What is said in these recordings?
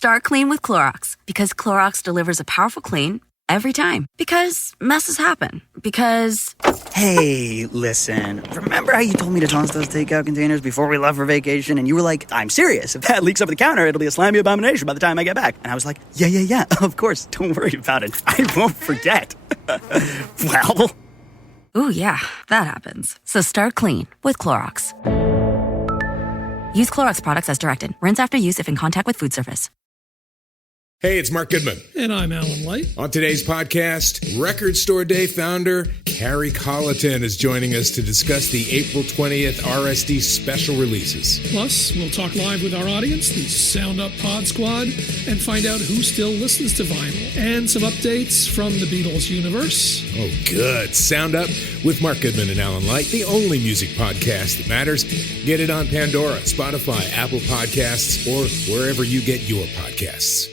Start clean with Clorox, because Clorox delivers a powerful clean every time. Because messes happen. Because... Hey, listen. Remember how you told me to toss those takeout containers before we left for vacation? And you were like, I'm serious. If that leaks over the counter, it'll be a slimy abomination by the time I get back. And I was like, yeah, of course. Don't worry about it. I won't forget. Well... Ooh, yeah, that happens. So start clean with Clorox. Use Clorox products as directed. Rinse after use if in contact with food surface. Hey, it's Mark Goodman. And I'm Alan Light. On today's podcast, Record Store Day founder Carrie Colleton is joining us to discuss the April 20th RSD special releases. Plus, we'll talk live with our audience, the Sound Up Pod Squad, and find out who still listens to vinyl. And some updates from the Beatles universe. Oh, good. Sound Up with Mark Goodman and Alan Light, the only music podcast that matters. Get it on Pandora, Spotify, Apple Podcasts, or wherever you get your podcasts.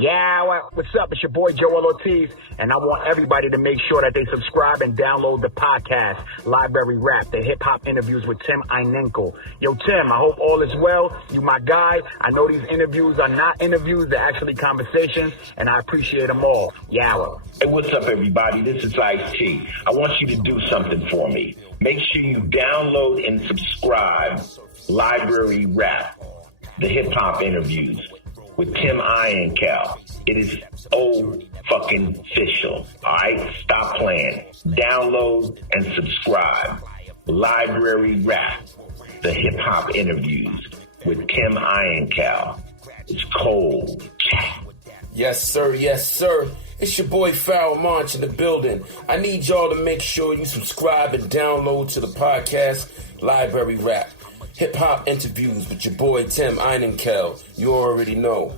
Yeah, well, what's up? It's your boy Joel Ortiz, and I want everybody to make sure that they subscribe and download the podcast, Library Rap, the hip-hop interviews with Tim Einenkel. Yo, Tim, I hope all is well. You my guy. I know these interviews are not interviews, they're actually conversations, and I appreciate them all. Yawa. Hey, what's up, everybody? This is Ice-T. I want you to do something for me. Make sure you download and subscribe Library Rap, the hip-hop interviews with Tim Einenkel. It is fucking official. All right? Stop playing. Download and subscribe. Library Rap, the hip-hop interviews with Tim Einenkel. It's cold. Yes, sir. Yes, sir. It's your boy Farrell Monch in the building. I need y'all to make sure you subscribe and download to the podcast Library Rap. Hip-hop interviews with your boy Tim Einenkel. You already know.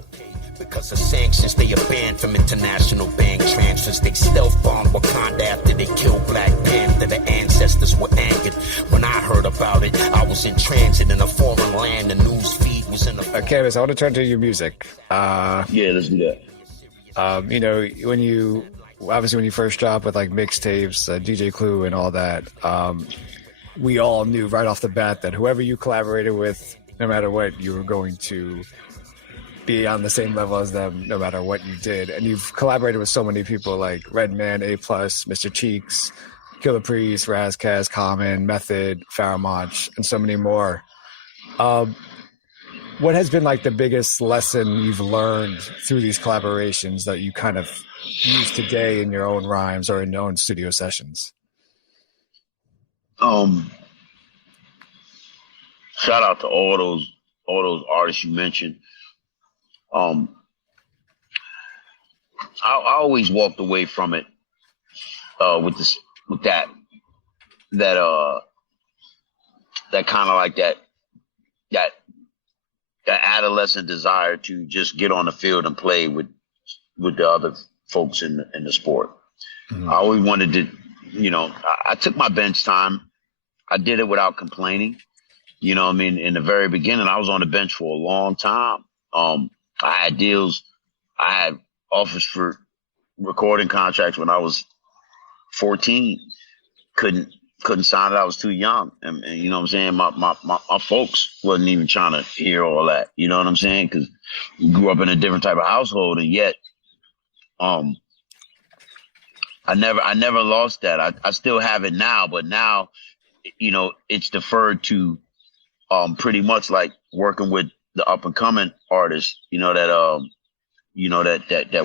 Because of sanctions, they are banned from international bank transfers. They stealth-bombed Wakanda after they killed Black Panther. The ancestors were angered. When I heard about it, I was in transit in a foreign land. The news feed was in a... Canibus, I want to turn to your music. Yeah, let's do that. When you first dropped with like mixtapes, DJ Clue and all that, we all knew right off the bat that whoever you collaborated with, no matter what, you were going to be on the same level as them, no matter what you did. And you've collaborated with so many people like Redman, A+, Mr. Cheeks, Killer Priest, Razkaz, Common, Method, Farrah Monch, and so many more. What has been like the biggest lesson you've learned through these collaborations that you kind of use today in your own rhymes or in your own studio sessions? Shout out to all those artists you mentioned. I always walked away from it with that kind of like that adolescent desire to just get on the field and play with the other folks in the sport. Mm-hmm. I always wanted to, I took my bench time. I did it without complaining. You know what I mean? In the very beginning, I was on the bench for a long time. I had deals. I had offers for recording contracts when I was 14. Couldn't sign it. I was too young. And you know what I'm saying? My folks wasn't even trying to hear all that. You know what I'm saying? Because we grew up in a different type of household, and yet, I never lost that. I still have it now, but now, it's deferred to pretty much like working with the up and coming artists, that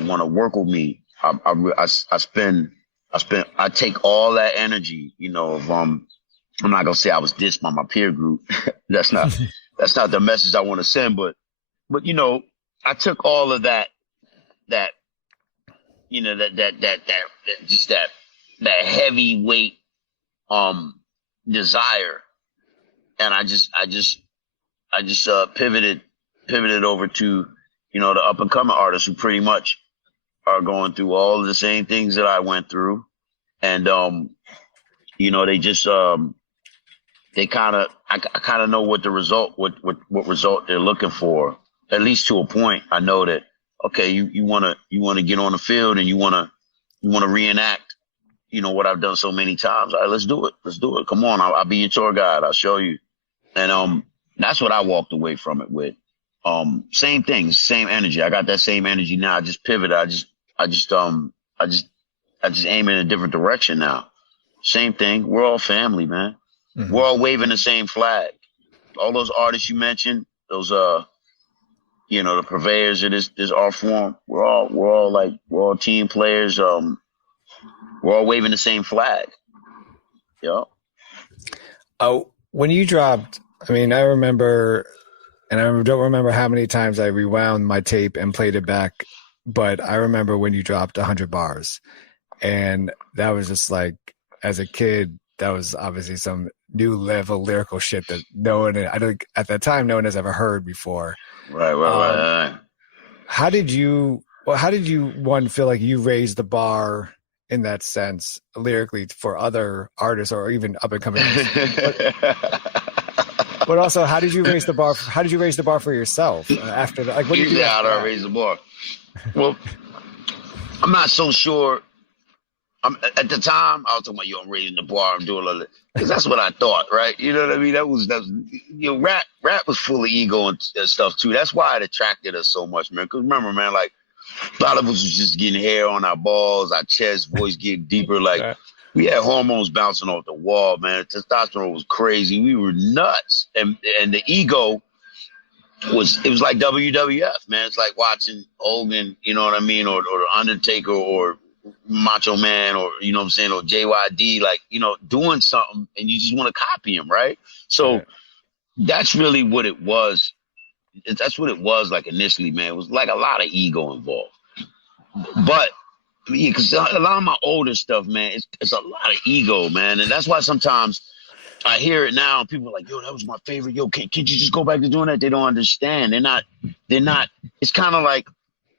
want to work with me. I take all that energy, of I'm not gonna say I was dissed by my peer group. That's not the message I want to send, but I took all of that heavyweight desire, and I just pivoted over to the up and coming artists who pretty much are going through all of the same things that I went through, and they just I kind of know what the result what result they're looking for, at least to a point. I know that okay, you want to get on the field and you want to reenact what I've done so many times. All right, let's do it. Come on, I'll be your tour guide. I'll show you. And that's what I walked away from it with. Same thing, same energy. I got that same energy now. I just pivoted. I just aim in a different direction now. Same thing. We're all family, man. Mm-hmm. We're all waving the same flag. All those artists you mentioned, those the purveyors of this art form, we're all team players. We're all waving the same flag. Yeah. Oh, when you dropped, I mean, I remember, and I don't remember how many times I rewound my tape and played it back, but I remember when you dropped 100 bars, and that was just like, as a kid, that was obviously some new level lyrical shit that no one, I think at that time, no one has ever heard before. Right. How did you one feel like you raised the bar in that sense lyrically for other artists or even up and coming? But also, how did you raise the bar? How did you raise the bar for yourself after that? Like, what did you do? How do I raise the bar? Well, I'm not so sure. At the time, I was talking about, I'm raising the bar, I'm doing all that, because that's what I thought, right? You know what I mean? That was rap was full of ego and stuff too. That's why it attracted us so much, man. Because remember, man, like a lot of us was just getting hair on our balls, our chest, voice getting deeper. Like we had hormones bouncing off the wall, man. Testosterone was crazy. We were nuts, and the ego was like WWF, man. It's like watching Hogan, you know what I mean, or the Undertaker, or Macho Man, or you know what I'm saying, or JYD, like, doing something and you just want to copy him, right? So that's really what it was. That's what it was like initially, man. It was like a lot of ego involved. But because a lot of my older stuff, man, it's a lot of ego, man. And that's why sometimes I hear it now and people are like, yo, that was my favorite. Yo, can't you just go back to doing that? They don't understand. They're not, it's kind of like,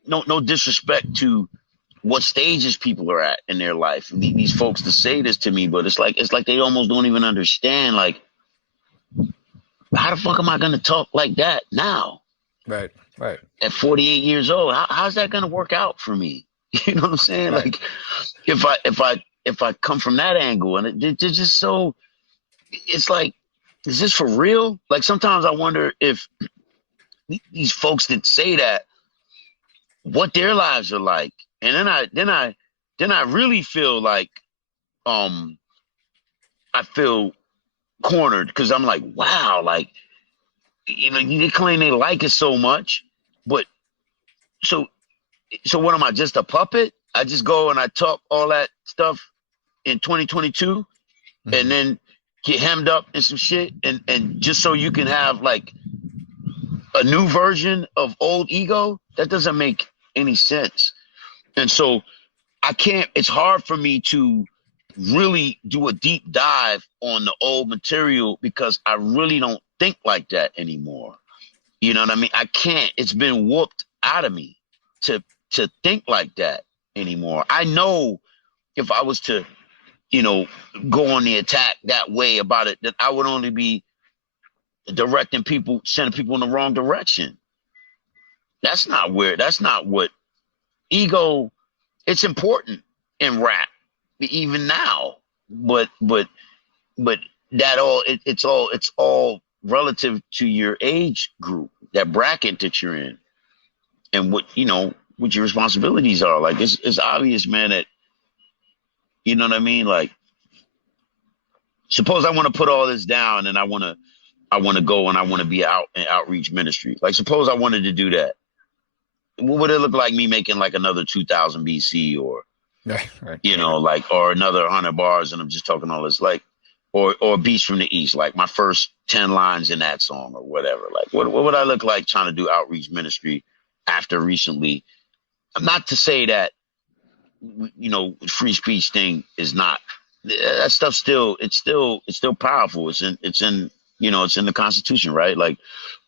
no disrespect to what stages people are at in their life. These folks to say this to me, but it's like they almost don't even understand, like, how the fuck am I going to talk like that now? Right. At 48 years old, how's that going to work out for me? You know what I'm saying? Right. Like, if I come from that angle, and it's just so, it's like, is this for real? Like, sometimes I wonder if these folks that say that, what their lives are like. And then I really feel like I feel cornered, because I'm like, wow, like, they claim they like it so much, but so what am I, just a puppet? I just go and I talk all that stuff in 2022 and then get hemmed up in some shit and just so you can have like a new version of old ego? That doesn't make any sense. And so it's hard for me to really do a deep dive on the old material because I really don't think like that anymore. You know what I mean? I can't. It's been whooped out of me to think like that anymore. I know if I was to, go on the attack that way about it, that I would only be directing people, sending people in the wrong direction. That's not what ego, it's important in rap, even now, but that it's all relative to your age group, that bracket that you're in, and what your responsibilities are. Like, it's obvious, man, that, you know what I mean? Like, suppose I want to put all this down and I want to go and I want to be out in outreach ministry. Like, suppose I wanted to do that. What would it look like me making like another 2000 BC or, like, or another 100 bars and I'm just talking all this, like, or Beast from the East, like my first 10 lines in that song or whatever. Like, what would I look like trying to do outreach ministry after recently? Not to say that, free speech thing is not, that stuff it's still powerful. It's in the Constitution, right? Like,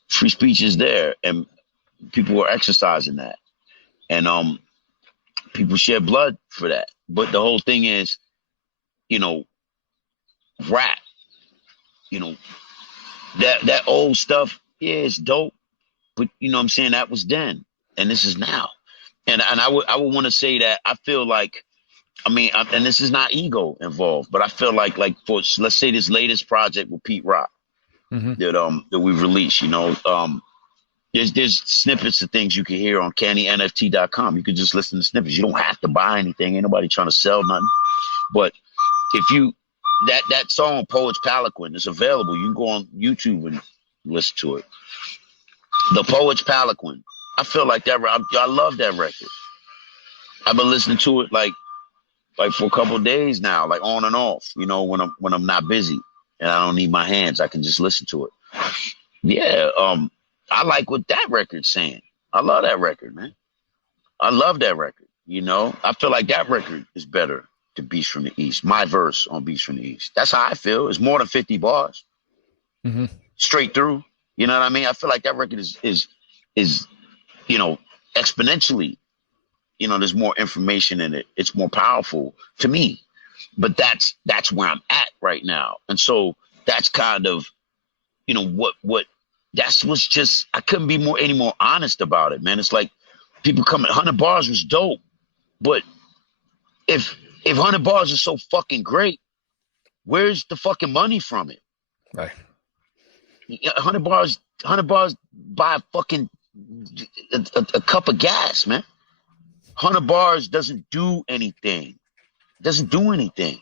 free speech is there and people are exercising that, and people shed blood for that. But the whole thing is, rap, that old stuff, yeah, it's dope, but you know what I'm saying, that was then and this is now. And I would want to say that I feel like, and this is not ego involved, but I feel like for, let's say, this latest project with Pete Rock that we've released, There's snippets of things you can hear on CannyNFT.com. You can just listen to snippets. You don't have to buy anything. Ain't nobody trying to sell nothing. But if you that song Poet's Paliquin is available. You can go on YouTube and listen to it. The Poet's Paliquin. I feel like that. I love that record. I've been listening to it like for a couple of days now, like on and off. You know, when I'm not busy and I don't need my hands, I can just listen to it. Yeah. I like what that record's saying. I love that record, man. I love that record. You know, I feel like that record is better than Beast from the East. My verse on Beast from the East. That's how I feel. It's more than 50 bars. Mm-hmm. Straight through. You know what I mean? I feel like that record is you know, exponentially, you know, there's more information in it. It's more powerful to me. But that's where I'm at right now. And so that's kind of, you know, what that's what's just, I couldn't be any more honest about it, man. It's like people come at 100 bars was dope. But if 100 bars is so fucking great, where's the fucking money from it? Right. 100 bars buy a fucking a cup of gas, man. 100 bars doesn't do anything. Doesn't do anything.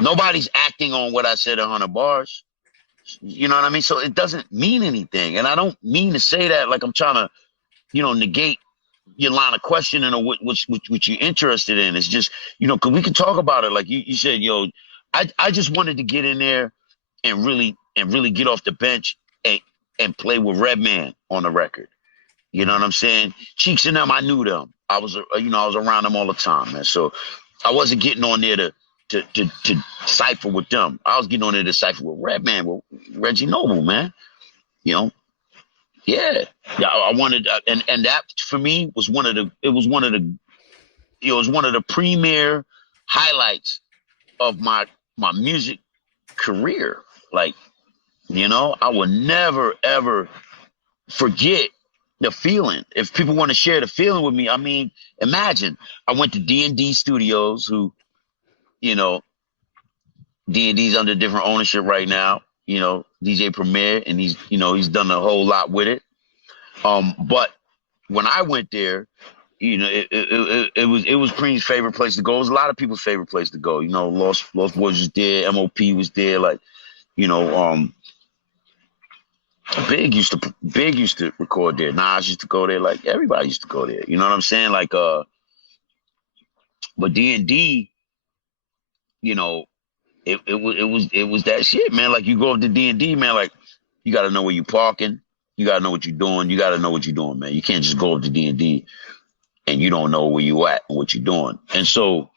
Nobody's acting on what I said 100 bars. You know what I mean? So it doesn't mean anything. And I don't mean to say that like I'm trying to, you know, negate your line of questioning or what you're interested in. It's just, you know, 'cause we can talk about it. Like you said, yo, I just wanted to get in there and really get off the bench and play with Redman on the record. You know what I'm saying? Cheeks and them, I knew them. I was around them all the time, man. So I wasn't getting on there to cipher with them. I was getting on there to cipher with Redman, with Reggie Noble, man. You know, yeah. I wanted, and that for me was one of the premier highlights of my music career. Like, you know, I will never ever forget the feeling. If people want to share the feeling with me, I mean, imagine I went to D&D Studios, who, you know, D&D's under different ownership right now, you know, DJ Premier, and he's done a whole lot with it. But when I went there, you know, it was Preem's favorite place to go. It was a lot of people's favorite place to go. You know, Lost Boys was there, MOP was there, like, you know, Big used to record there. Nas used to go there. Like, everybody used to go there. You know what I'm saying? Like, but D&D, you know, it was that shit, man. Like, you go up to D&D, man. Like, you got to know where you parking. You got to know what you're doing. You got to know what you're doing, man. You can't just go up to D&D and you don't know where you at and what you're doing. And so,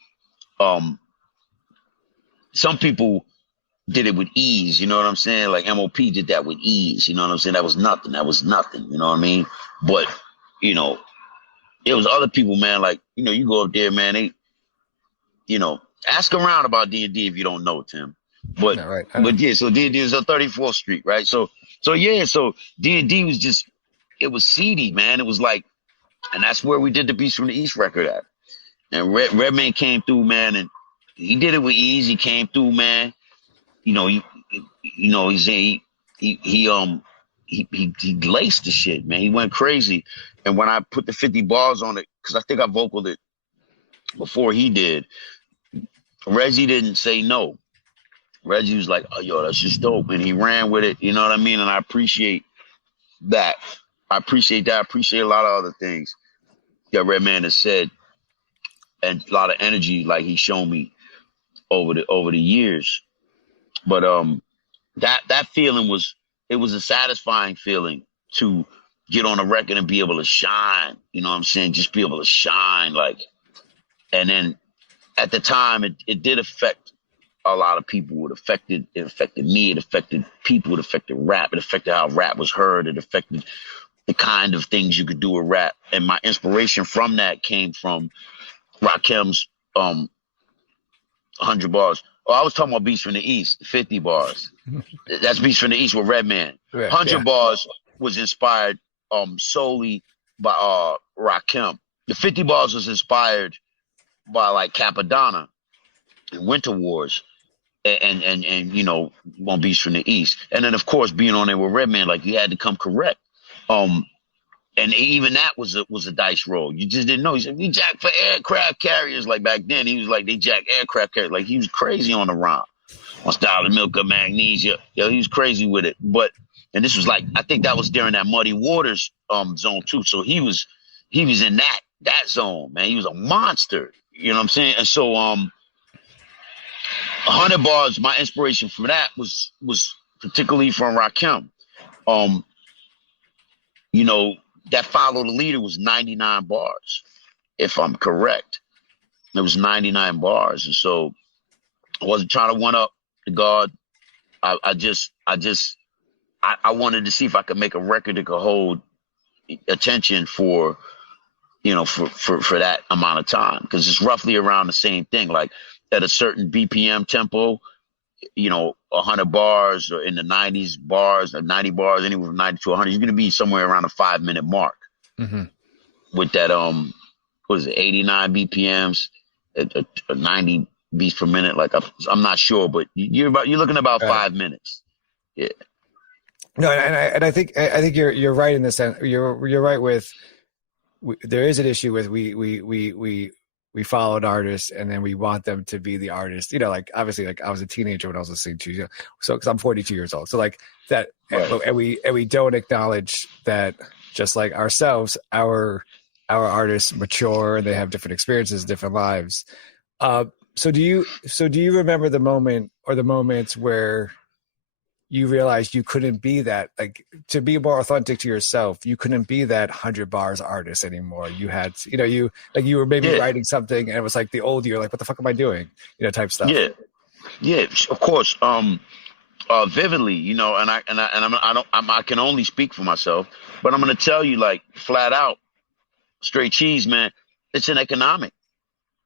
some people did it with ease, you know what I'm saying? Like MOP did that with ease, you know what I'm saying? That was nothing, you know what I mean? But, you know, it was other people, man, like, you know, you go up there, man, they, you know, ask around about D&D if you don't know, Tim. But, yeah, right. But yeah, so D&D is on 34th Street, right? So yeah, so D&D was just, it was seedy, man. It was like, and that's where we did the Beast from the East record at. And Redman came through, man, and he did it with ease. He came through, man. You know, he laced the shit, man. He went crazy. And when I put the 50 bars on it, because I think I vocaled it before he did, Reggie didn't say no. Reggie was like, oh, yo, that's just dope. And he ran with it, you know what I mean? And I appreciate that. I appreciate a lot of other things that Redman has said, and a lot of energy like he's shown me over the years. But that feeling was a satisfying feeling to get on a record and be able to shine. You know what I'm saying? Just be able to shine, like. And then at the time, it did affect a lot of people. It affected me. It affected people. It affected rap. It affected how rap was heard. It affected the kind of things you could do with rap. And my inspiration from that came from Rakim's 100 bars. Oh, I was talking about Beast from the East, 50 bars. That's Beast from the East with Redman. 100 bars was inspired solely by Rakim. The 50 bars was inspired by like Capadonna and Winter Wars and you know, on Beast from the East. And then of course being on there with Redman, like you had to come correct. and even that was a dice roll. You just didn't know. He said, we jack for aircraft carriers. Like back then, he was like, they jack aircraft carriers. Like he was crazy on the rhyme. On Style of Milk of Magnesia. Yo, he was crazy with it. But, and this was like, I think that was during that Muddy Waters zone too. So he was in that zone, man. He was a monster. You know what I'm saying? And so 100 bars, my inspiration from that was particularly from Rakim. You know, that Follow the Leader was 99 bars, if I'm correct. It was 99 bars. And so I wasn't trying to one up the God. I wanted to see if I could make a record that could hold attention for, you know, for that amount of time. Because it's roughly around the same thing. Like at a certain BPM tempo, you know, 100 bars or in the 90s bars, or 90 bars, anywhere from 90 to 100, you're going to be somewhere around the 5-minute mark. Mm-hmm. With that, what is it, 89 BPMs, 90 beats per minute. Like I'm not sure, but you're looking about 5 minutes. Yeah. No, and I think you're right in the sense. You're right with. There is an issue with we follow an artist and then we want them to be the artist. You know, like obviously, like I was a teenager when I was listening to you. So because I'm 42 years old, so like that, right. and we don't acknowledge that just like ourselves, our artists mature and they have different experiences, different lives. So do you remember the moment or the moments where you realized you couldn't be that, like, to be more authentic to yourself, you couldn't be that 100 bars artist anymore? You had, you know, you were maybe writing something and it was like the old you, like, what the fuck am I doing? You know, type stuff. Yeah, of course. Vividly, you know, and I can only speak for myself, but I'm going to tell you, like, flat out, straight cheese, man, it's an economic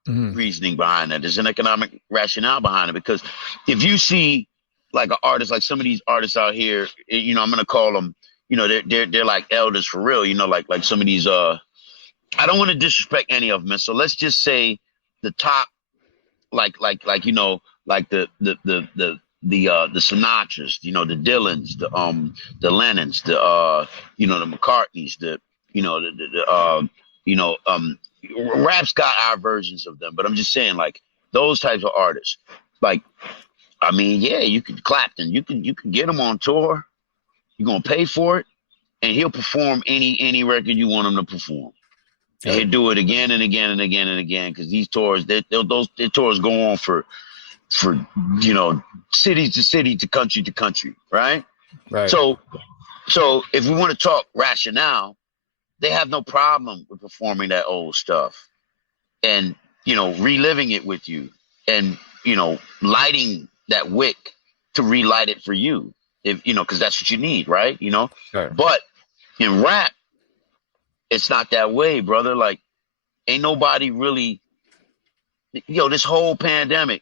reasoning behind it. There's an economic rationale behind it, because if you see like an artist, like some of these artists out here, you know, I'm gonna call them, you know, they're like elders for real, you know, like some of these. I don't want to disrespect any of them, so let's just say the top, like you know, like the Sinatras, you know, the Dylans, the Lennons, you know, the McCartneys, rap's got our versions of them, but I'm just saying, like, those types of artists, like, I mean, yeah, you could Clapton, you can get him on tour, you're gonna pay for it, and he'll perform any record you want him to perform. And he'll do it again and again and again and again, because these tours, their tours go on for you know, city to city to country, right? Right. So if we want to talk rationale, they have no problem with performing that old stuff and, you know, reliving it with you and, you know, lighting that wick to relight it for you, if you know, because that's what you need, right? You know, sure. But in rap, it's not that way, brother. Like, ain't nobody really, you know, this whole pandemic,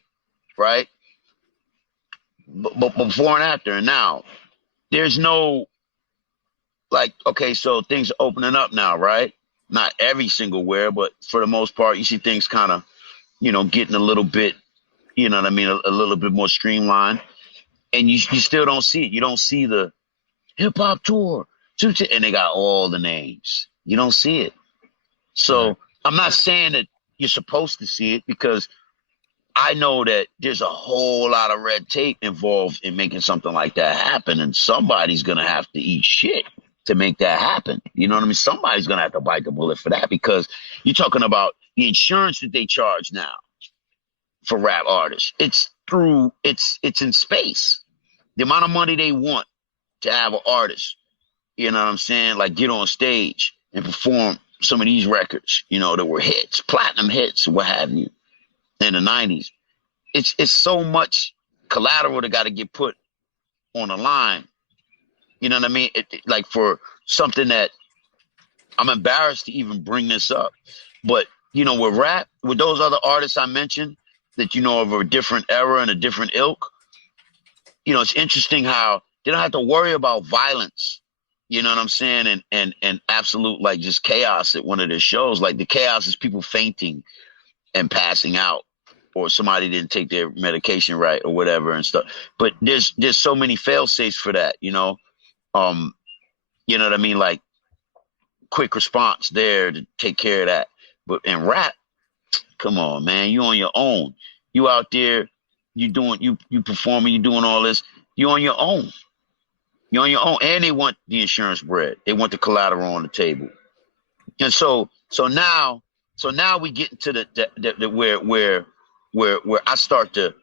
right? But before and after and now, there's no, like, okay, so things are opening up now, right? Not every single where, but for the most part, you see things kind of, you know, getting a little bit, you know what I mean, a little bit more streamlined, and you still don't see it. You don't see the hip hop tour, and they got all the names. You don't see it. So I'm not saying that you're supposed to see it, because I know that there's a whole lot of red tape involved in making something like that happen, and somebody's gonna have to eat shit to make that happen. You know what I mean? Somebody's gonna have to bite the bullet for that, because you're talking about the insurance that they charge now for rap artists. It's in space. The amount of money they want to have an artist, you know what I'm saying, like, get on stage and perform some of these records, you know, that were hits, platinum hits, what have you, in the 90s. It's so much collateral that got to get put on the line. You know what I mean? Like, for something that I'm embarrassed to even bring this up, but, you know, with rap, with those other artists I mentioned, that, you know, of a different era and a different ilk, you know, it's interesting how they don't have to worry about violence, you know what I'm saying, and absolute, like, just chaos at one of their shows. Like, the chaos is people fainting and passing out, or somebody didn't take their medication right or whatever and stuff. But there's so many fail safes for that, you know. You know what I mean? Like, quick response there to take care of that. But in rap, come on, man, you on your own. You out there, you performing, you doing all this. You on your own. You're on your own, and they want the insurance bread. They want the collateral on the table. And so now we get into the where I start to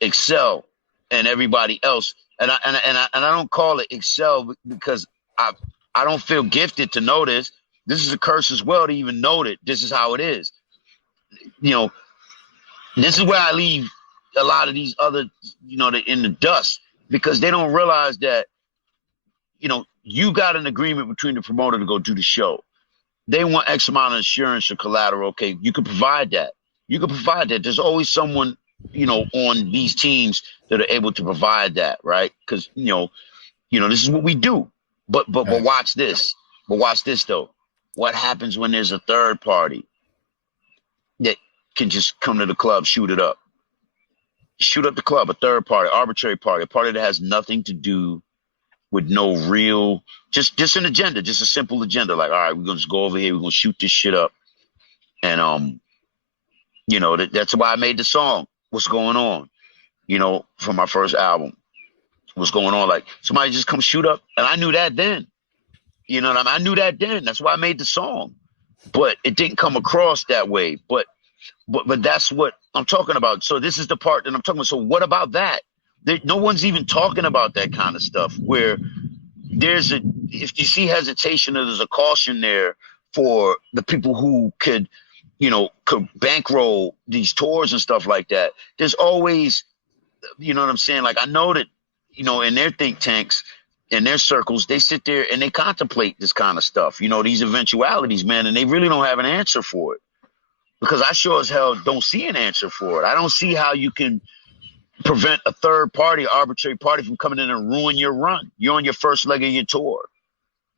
excel, and everybody else, and I don't call it excel because I don't feel gifted to know this. This is a curse as well to even know that this is how it is. This is where I leave a lot of these other, in the dust, because they don't realize that, you got an agreement between the promoter to go do the show. They want X amount of insurance or collateral. Okay, you can provide that. There's always someone, on these teams that are able to provide that, right? Because, this is what we do. But watch this. But watch this, though. What happens when there's a third party that can just come to the club, shoot it up? Shoot up the club, a third party, arbitrary party, a party that has nothing to do with no real, just an agenda, just a simple agenda. Like, all right, we're going to just go over here. We're going to shoot this shit up. And, that's why I made the song, What's Going On, for my first album. What's going on? Like, somebody just come shoot up. And I knew that then. You know what I mean? I knew that then. That's why I made the song. But it didn't come across that way. But that's what I'm talking about. So this is the part that I'm talking about. So what about that? No one's even talking about that kind of stuff, where if you see hesitation or there's a caution there for the people who could bankroll these tours and stuff like that. There's always, you know what I'm saying? Like, I know that, in their think tanks, in their circles, they sit there and they contemplate this kind of stuff, these eventualities, man, and they really don't have an answer for it, because I sure as hell don't see an answer for it. I don't see how you can prevent a third party, arbitrary party, from coming in and ruin your run. You're on your first leg of your tour.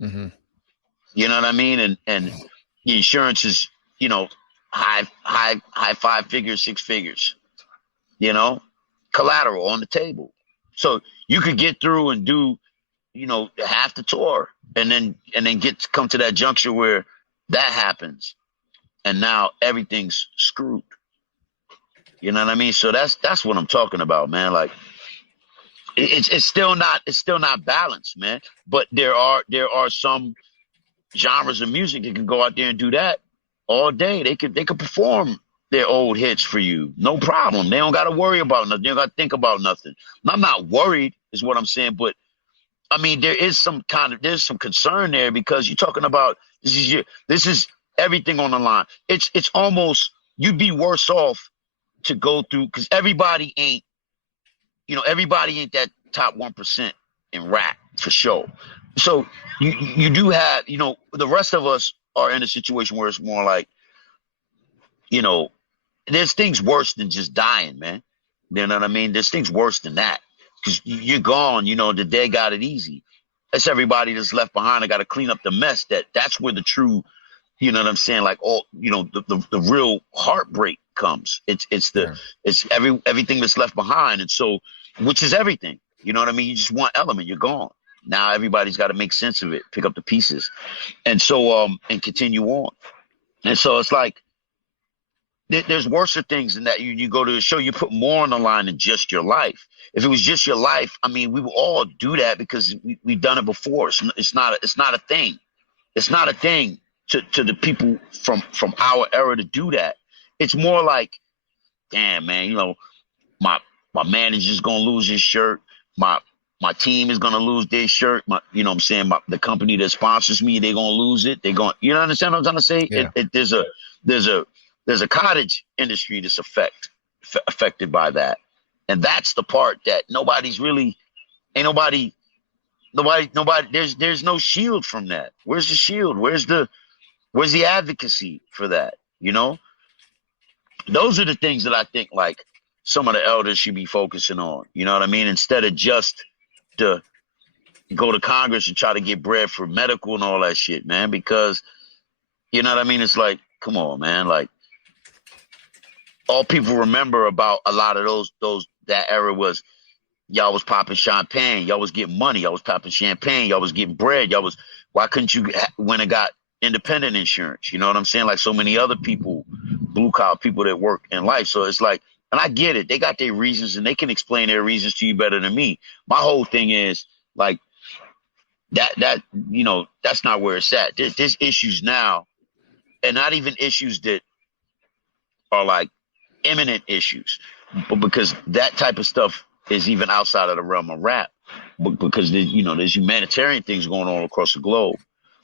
Mm-hmm. You know what I mean? And the insurance is, high 5 figures, 6 figures, collateral on the table. So you could get through and do, half the tour, and then come to that juncture where that happens, and now everything's screwed. You know what I mean? So that's what I'm talking about, man. Like, it's still not balanced, man. But there are some genres of music that can go out there and do that all day. They could perform their old hits for you, no problem. They don't got to worry about nothing. They don't got to think about nothing. I'm not worried, is what I'm saying. But I mean, there's some concern there, because you're talking about this is everything on the line. It's almost, you'd be worse off to go through, because everybody ain't that top 1% in rap, for sure. So you do have, the rest of us are in a situation where it's more like, there's things worse than just dying, man. You know what I mean? There's things worse than that, because you're gone. The dead got it easy. That's everybody that's left behind. I got to clean up the mess. That's where the true, you know what I'm saying? Like, all, the real heartbreak comes. It's everything that's left behind. And so, which is everything, you know what I mean? You just one element, you're gone. Now everybody's got to make sense of it, pick up the pieces. And so, and continue on. And so it's like, there's worse things than that. You go to a show, you put more on the line than just your life. If it was just your life, I mean, we will all do that because we've done it before. It's not a thing. It's not a thing to the people from our era to do that. It's more like, damn, man, my manager's gonna lose his shirt. My team is gonna lose their shirt. You know what I'm saying? The company that sponsors me, they're gonna lose it. You know, understand what I'm trying to say? Yeah. There's a cottage industry that's affected by that. And that's the part that nobody, there's no shield from that. Where's the shield? Where's the advocacy for that? Those are the things that I think, like, some of the elders should be focusing on. You know what I mean? Instead of just to go to Congress and try to get bread for medical and all that shit, man, because, you know what I mean? It's like, come on, man. Like, all people remember about a lot of that era was y'all was popping champagne, y'all was getting money, y'all was popping champagne, y'all was getting bread, why couldn't you went and got independent insurance. You know what I'm saying? Like so many other people, blue collar people that work in life. So it's like, and I get it. They got their reasons and they can explain their reasons to you better than me. My whole thing is like that, you know, that's not where it's at. There's issues now, and not even issues that are like imminent issues, but because that type of stuff is even outside of the realm of rap, but because there's humanitarian things going on across the globe.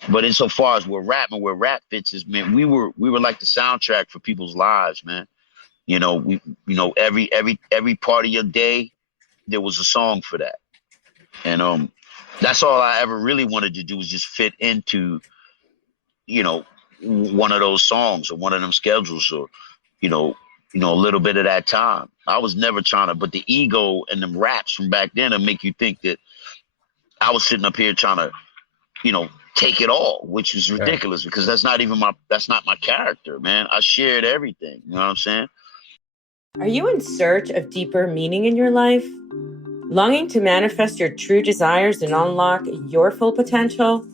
But insofar as where rap fits is, man, we were like the soundtrack for people's lives, man. Every part of your day, there was a song for that. And that's all I ever really wanted to do was just fit into, one of those songs or one of them schedules or, a little bit of that time. I was never trying to, but the ego and them raps from back then will make you think that I was sitting up here trying to, take it all, which is ridiculous because that's not my character, man. I shared everything. You know what I'm saying? Are you in search of deeper meaning in your life? Longing to manifest your true desires and unlock your full potential?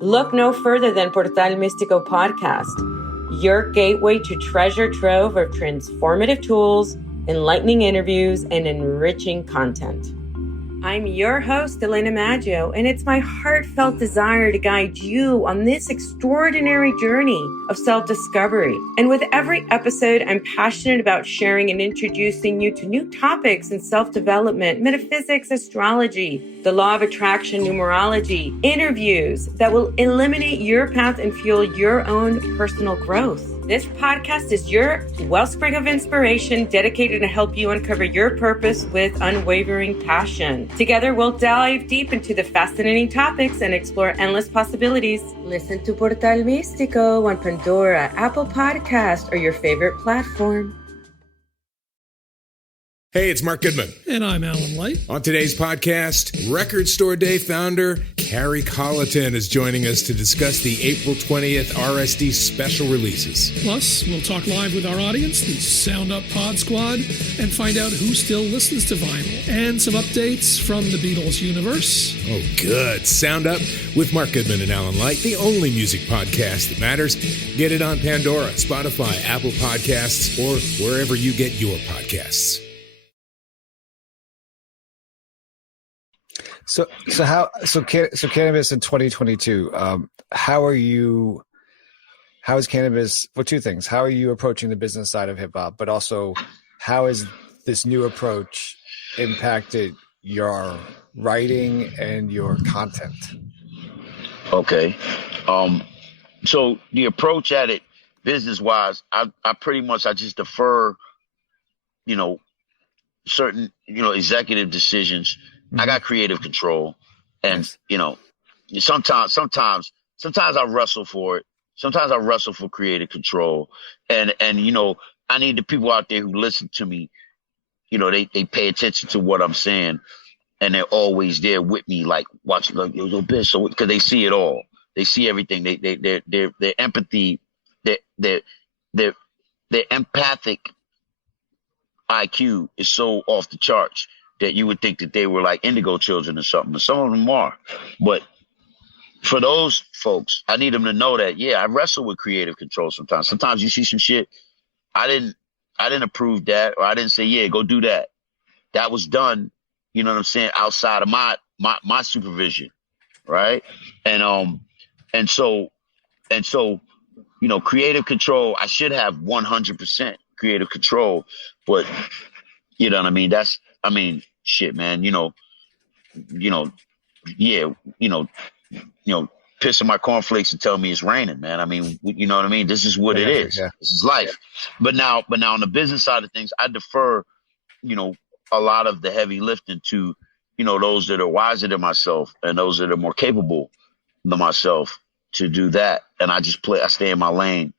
Look no further than Portal Místico Podcast, your gateway to treasure trove of transformative tools, enlightening interviews, and enriching content. I'm your host, Elena Maggio, and it's my heartfelt desire to guide you on this extraordinary journey of self-discovery. And with every episode, I'm passionate about sharing and introducing you to new topics in self-development, metaphysics, astrology, the law of attraction, numerology, interviews that will eliminate your path and fuel your own personal growth. This podcast is your wellspring of inspiration dedicated to help you uncover your purpose with unwavering passion. Together, we'll dive deep into the fascinating topics and explore endless possibilities. Listen to Portal Místico on Pandora, Apple Podcast, or your favorite platform. Hey, it's Mark Goodman. And I'm Alan Light. On today's podcast, Record Store Day founder Carrie Colleton is joining us to discuss the April 20th RSD special releases. Plus, we'll talk live with our audience, the Sound Up Pod Squad, and find out who still listens to vinyl. And some updates from the Beatles universe. Oh, good. Sound Up with Mark Goodman and Alan Light, the only music podcast that matters. Get it on Pandora, Spotify, Apple Podcasts, or wherever you get your podcasts. So Canibus in 2022. How is Canibus? Well, two things. How are you approaching the business side of hip hop? But also, how has this new approach impacted your writing and your content? Okay. So the approach at it, business wise, I pretty much just defer, certain, executive decisions. I got creative control, and sometimes I wrestle for it. Sometimes I wrestle for creative control, and I need the people out there who listen to me. They pay attention to what I'm saying, and they're always there with me, like watching, like yo, bitch. So because they see it all, they see everything. Their empathy, their empathic IQ is so off the charts that you would think that they were like indigo children or something. And some of them are. But for those folks, I need them to know that, I wrestle with creative control sometimes. Sometimes you see some shit, I didn't approve that, or I didn't say, go do that. That was done, you know what I'm saying, outside of my supervision, right? And so, creative control, I should have 100% creative control, but you know what I mean? Shit, man, pissing my cornflakes and tell me it's raining, man. I mean, you know what I mean? This is what it is. Yeah. This is life. Yeah. But now on the business side of things, I defer, a lot of the heavy lifting to, those that are wiser than myself and those that are more capable than myself to do that. And I just I stay in my lane,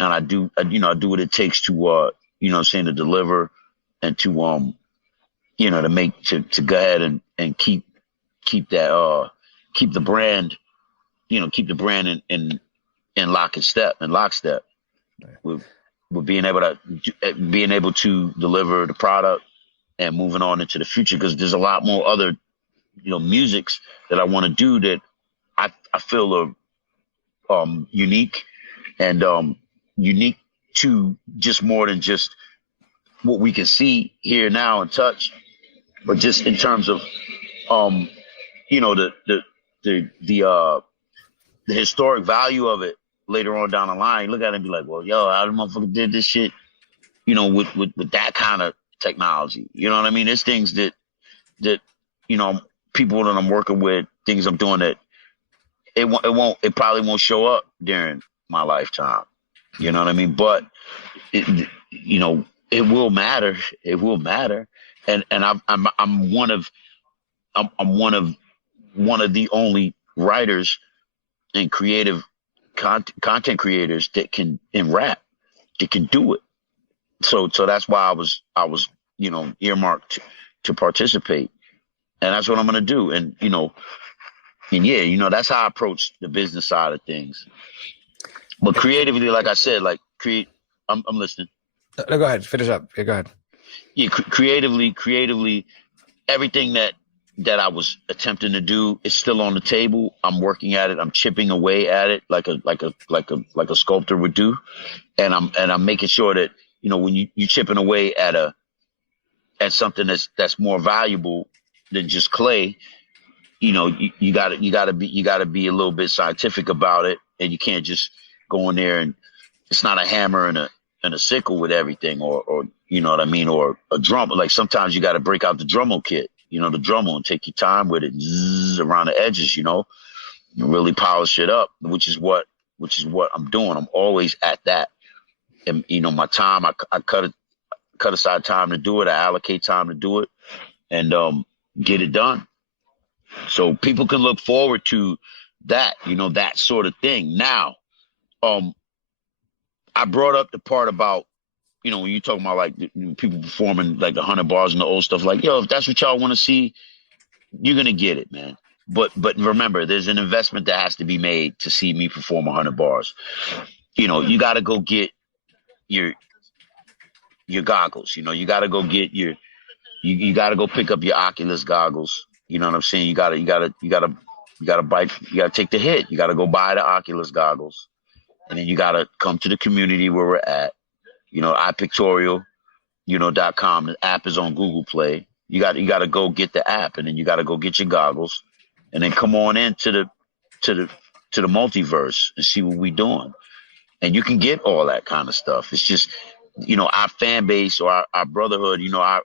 and I do what it takes to, to deliver and to, to go ahead and keep that, keep the brand, keep the brand in lockstep, with being able to deliver the product and moving on into the future. Cause there's a lot more other, musics that I want to do that I feel unique and unique to just more than just what we can see, hear now, and touch, but just in terms of the historic value of it later on down the line. Look at it and be like, well, yo, how the motherfucker did this shit, with that kind of technology. You know what I mean? There's things that people that I'm working with, things I'm doing that it probably won't show up during my lifetime. You know what I mean? But it will matter. It will matter. And I'm one of the only writers and creative content creators that can do it. So that's why I was earmarked to participate, and that's what I'm gonna do. And that's how I approach the business side of things. But creatively, like I said, I'm listening. No, go ahead. Finish up. Yeah, go ahead. Yeah, creatively, everything that I was attempting to do is still on the table. I'm working at it. I'm chipping away at it like a sculptor would do, and I'm making sure that when you chipping away at something that's more valuable than just clay. You gotta be a little bit scientific about it, and you can't just go in there and it's not a hammer and a sickle with everything, or you know what I mean, or a drum. Like sometimes you got to break out the Dremel kit, the Dremel, and take your time with it, around the edges, and really polish it up, which is what I'm doing. I'm always at that, and my time, I cut aside time to do it. I allocate time to do it, and get it done. So people can look forward to that, that sort of thing. Now, I brought up the part about, when you talking about like people performing like the 100 bars and the old stuff, like, yo, if that's what y'all want to see, you're going to get it, man. But remember, there's an investment that has to be made to see me perform 100 bars. You got to go get your goggles, you got to go get you got to go pick up your Oculus goggles. You know what I'm saying? You got to take the hit. You got to go buy the Oculus goggles. And then you got to come to the community where we're at, iPictorial, .com. The app is on Google Play. You got to go get the app, and then you got to go get your goggles, and then come on into the multiverse and see what we doing. And you can get all that kind of stuff. It's just, our fan base or our brotherhood,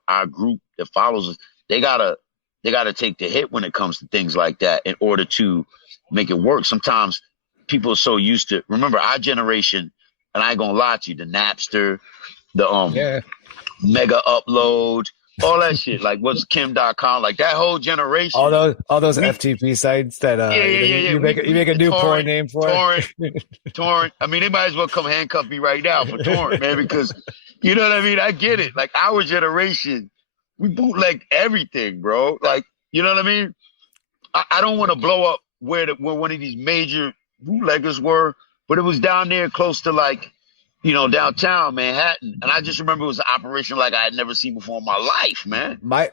our group that follows us, they gotta take the hit when it comes to things like that in order to make it work. Sometimes people are so used to, remember our generation, and I ain't gonna lie to you, the Napster, the Mega Upload, all that shit, like what's Kim.com, like that whole generation. All those FTP sites that you make a new porn name for. Torrent. I mean, they might as well come handcuff me right now for torrent, man, because you know what I mean? I get it. Like our generation, we bootleg everything, bro. Like, you know what I mean? I don't want to blow up where one of these major bootleggers were, but it was down there close to like, downtown Manhattan, and I just remember it was an operation like I had never seen before in my life, man. My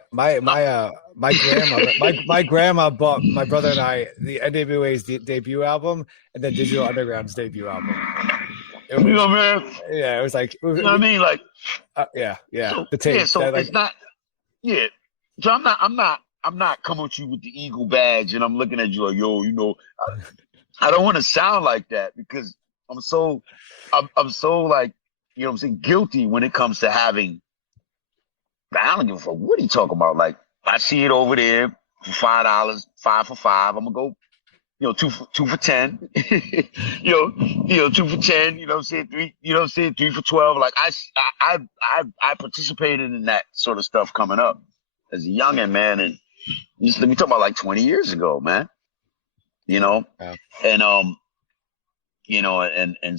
grandma bought my brother and I the NWA's debut album and then Digital Underground's debut album. Man. Yeah, it was like, you know what I mean, like, yeah. So, the tape. So it's not, yeah. So I'm not coming at you with the eagle badge, and I'm looking at you like, yo, I don't want to sound like that because I'm so like, I'm saying, guilty when it comes to having. I don't give a fuck what are you talking about. Like, I see it over there for $5, 5 for $5. I'm gonna go, 2 for 10. 2 for 10. You know what I'm saying? 3. You know what I'm saying? 3 for 12. Like I participated in that sort of stuff coming up as a youngin', man, and let me talk about like 20 years ago, man. Yeah. And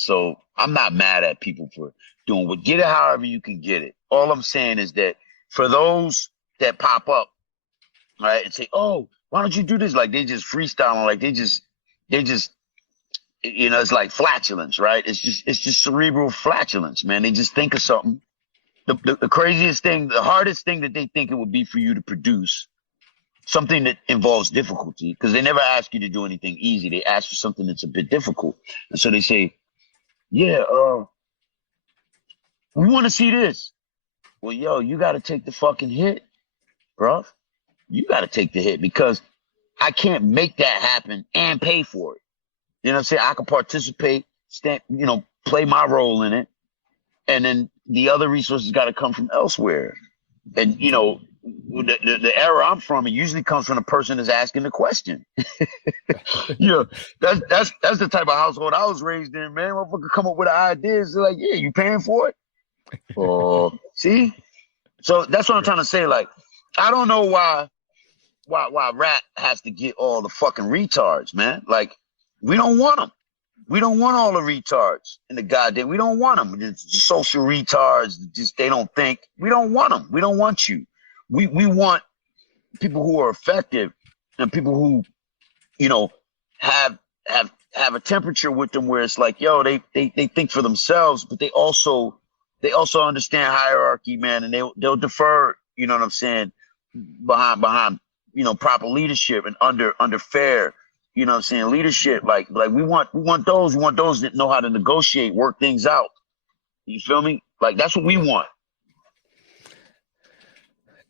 so I'm not mad at people for doing what, get it however you can get it. All I'm saying is that for those that pop up, right, and say, oh, why don't you do this? Like they just freestyling, like they just, it's like flatulence, right? It's just cerebral flatulence, man. They just think of something. The craziest thing, the hardest thing that they think it would be for you to produce something that involves difficulty, because they never ask you to do anything easy. They ask for something that's a bit difficult. And so they say, yeah, we want to see this. Well, yo, you got to take the fucking hit, bruh. You got to take the hit, because I can't make that happen and pay for it. You know what I'm saying? I can participate, play my role in it, and then the other resources got to come from elsewhere. And, the era I'm from, it usually comes from the person that's asking the question. That's the type of household I was raised in, man. Motherfucker come up with ideas. They're like, yeah, you paying for it? Oh, see? So that's what I'm trying to say. Like, I don't know why rap has to get all the fucking retards, man. Like, we don't want them. We don't want all the retards in the goddamn. We don't want them. The social retards, just they don't think. We don't want them. We don't want you. We want people who are effective and people who, have a temperature with them where it's like, yo, they think for themselves, but they also understand hierarchy, man, and they'll defer, you know what I'm saying, behind proper leadership and under fair, you know what I'm saying, leadership. Like we want those that know how to negotiate, work things out. You feel me? Like, that's what we want.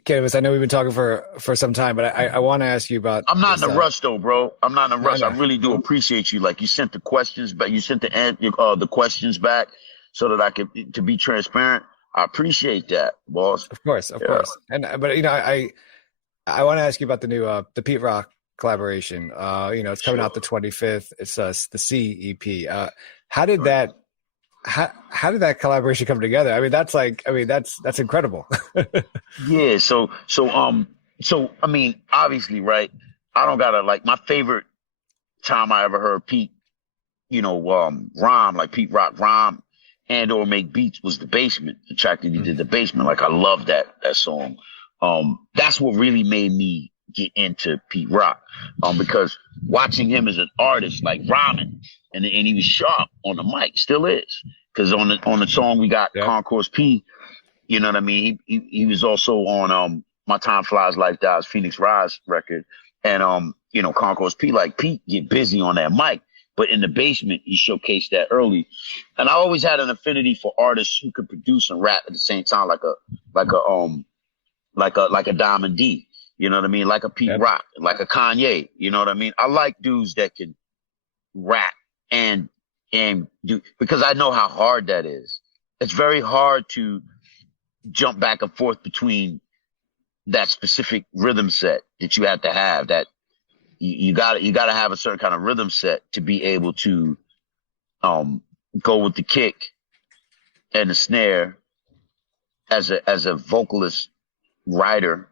Canibus, I know we've been talking for some time, but I want to ask you about. I'm not in a rush though, bro. I'm not in a rush. I really do appreciate you. Like, you sent the questions, but you sent the questions back so that I could to be transparent. I appreciate that, boss. Of course. But I want to ask you about the new the Pete Rock collaboration. It's coming out the 25th. It's the C EP. How did that collaboration come together? I mean, that's incredible. Yeah. So I mean, obviously, right? I don't gotta, like, my favorite time I ever heard Pete, rhyme, like Pete Rock rhyme and or make beats was The Basement. The track that he did, The Basement. Like, I love that song. That's what really made me get into Pete Rock. Because watching him as an artist, like rhyming, and he was sharp on the mic, still is. Because on the song we got, Concourse P, you know what I mean? He was also on My Time Flies Like Dies, Phoenix Rise record. And Concourse P, like, Pete get busy on that mic. But in The Basement, he showcased that early. And I always had an affinity for artists who could produce and rap at the same time, like a Diamond D, you know what I mean? Like a Pete Rock, like a Kanye, you know what I mean? I like dudes that can rap and do, because I know how hard that is. It's very hard to jump back and forth between that specific rhythm set that you have to have. That you got to have a certain kind of rhythm set to be able to go with the kick and the snare as a vocalist writer,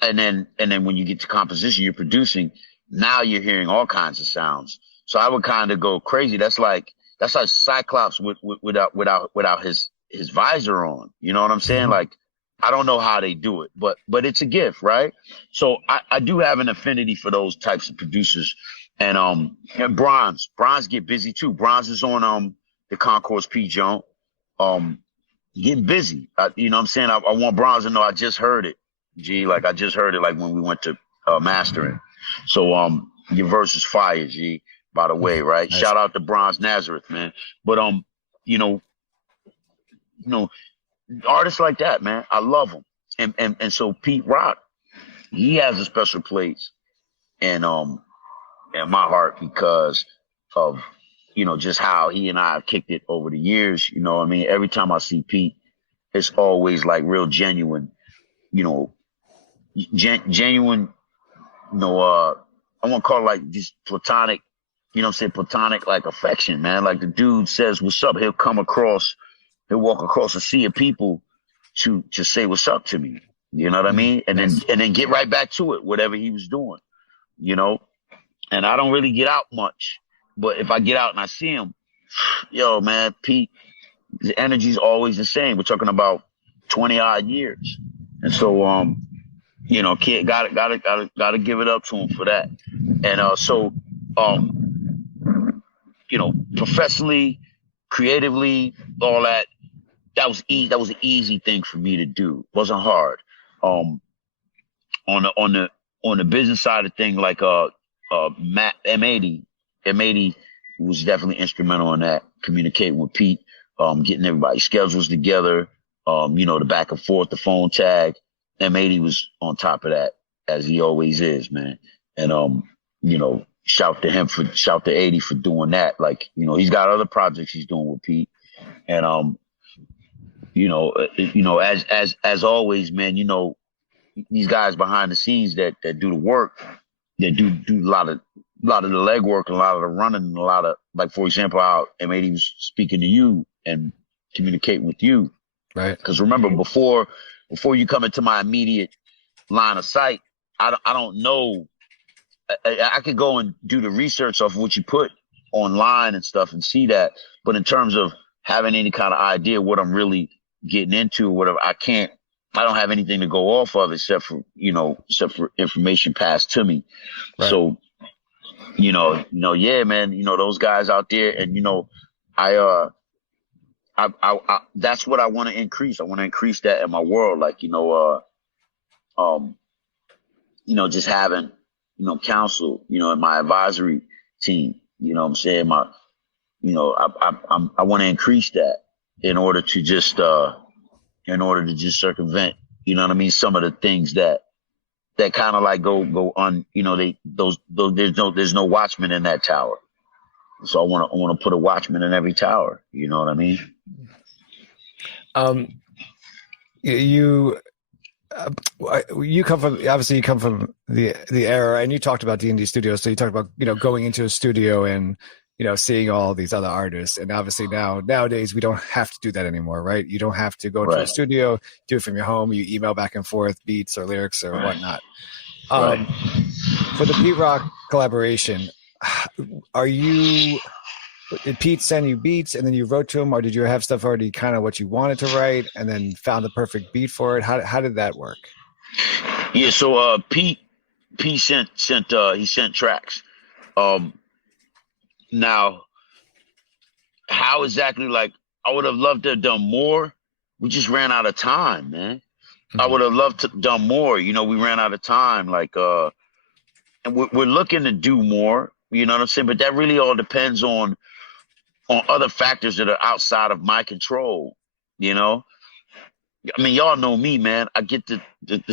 and then when you get to composition, you're producing. Now you're hearing all kinds of sounds. So I would kind of go crazy. That's like Cyclops without his visor on. You know what I'm saying? Like, I don't know how they do it, but it's a gift, right? So I do have an affinity for those types of producers. And Bronze get busy too. Bronze is on the Concourse P joint. Getting busy. You know what I'm saying? I want Bronze to know I just heard it. G, like, I just heard it, like, when we went to mastering. So your verse is fire, G, by the way, right? Nice. Shout out to Bronze Nazareth, man. But artists like that, man, I love them. And so Pete Rock, he has a special place in my heart because of, just how he and I have kicked it over the years. You know what I mean? Every time I see Pete, it's always like real genuine, genuine, I want to call it like just platonic, platonic, like, affection, man. Like, the dude says, what's up? He'll walk across a sea of people to say what's up to me. You know what I mean? And then get right back to it, whatever he was doing, and I don't really get out much, but if I get out and I see him, yo, man, Pete, the energy's always the same. We're talking about 20 odd years. And so, kid, gotta give it up to him for that. And professionally, creatively, all that, that was an easy thing for me to do. It wasn't hard. On on the business side of thing, like Matt M80 was definitely instrumental in that, communicating with Pete, getting everybody's schedules together, the back and forth, the phone tag. M80 was on top of that, as he always is, man. And shout to 80 for doing that. Like, he's got other projects he's doing with Pete. And as always, man, these guys behind the scenes that do the work, that do a lot of the legwork, a lot of the running, and a lot of, like, for example, how M80 was speaking to you and communicating with you. Right. Because remember, before you come into my immediate line of sight, I don't know. I could go and do the research off of what you put online and stuff and see that. But in terms of having any kind of idea what I'm really getting into or whatever, I don't have anything to go off of except for information passed to me. Right. So, yeah, man, those guys out there, and, I that's what I want to increase. I want to increase that in my world. Like, just having, counsel, in my advisory team, what I'm saying? I want to increase that in order to just circumvent, some of the things that kind of like go on, there's no watchman in that tower. So I want to put a watchman in every tower. You know what I mean? You come from the era, and you talked about D&D Studios. So you talked about, going into a studio and, seeing all these other artists. And obviously nowadays we don't have to do that anymore, right? You don't have to go into a studio, do it from your home. You email back and forth beats or lyrics or whatnot. For the Pete Rock collaboration, did Pete send you beats and then you wrote to him, or did you have stuff already kind of what you wanted to write and then found the perfect beat for it? How did that work? Yeah, so Pete sent tracks. Now, how exactly? Like, I would have loved to have done more. We just ran out of time, man. Mm-hmm. I would have loved to have done more. We ran out of time. Like, and we're looking to do more. You know what I'm saying? But that really all depends on other factors that are outside of my control. I mean, y'all know me, man. I get the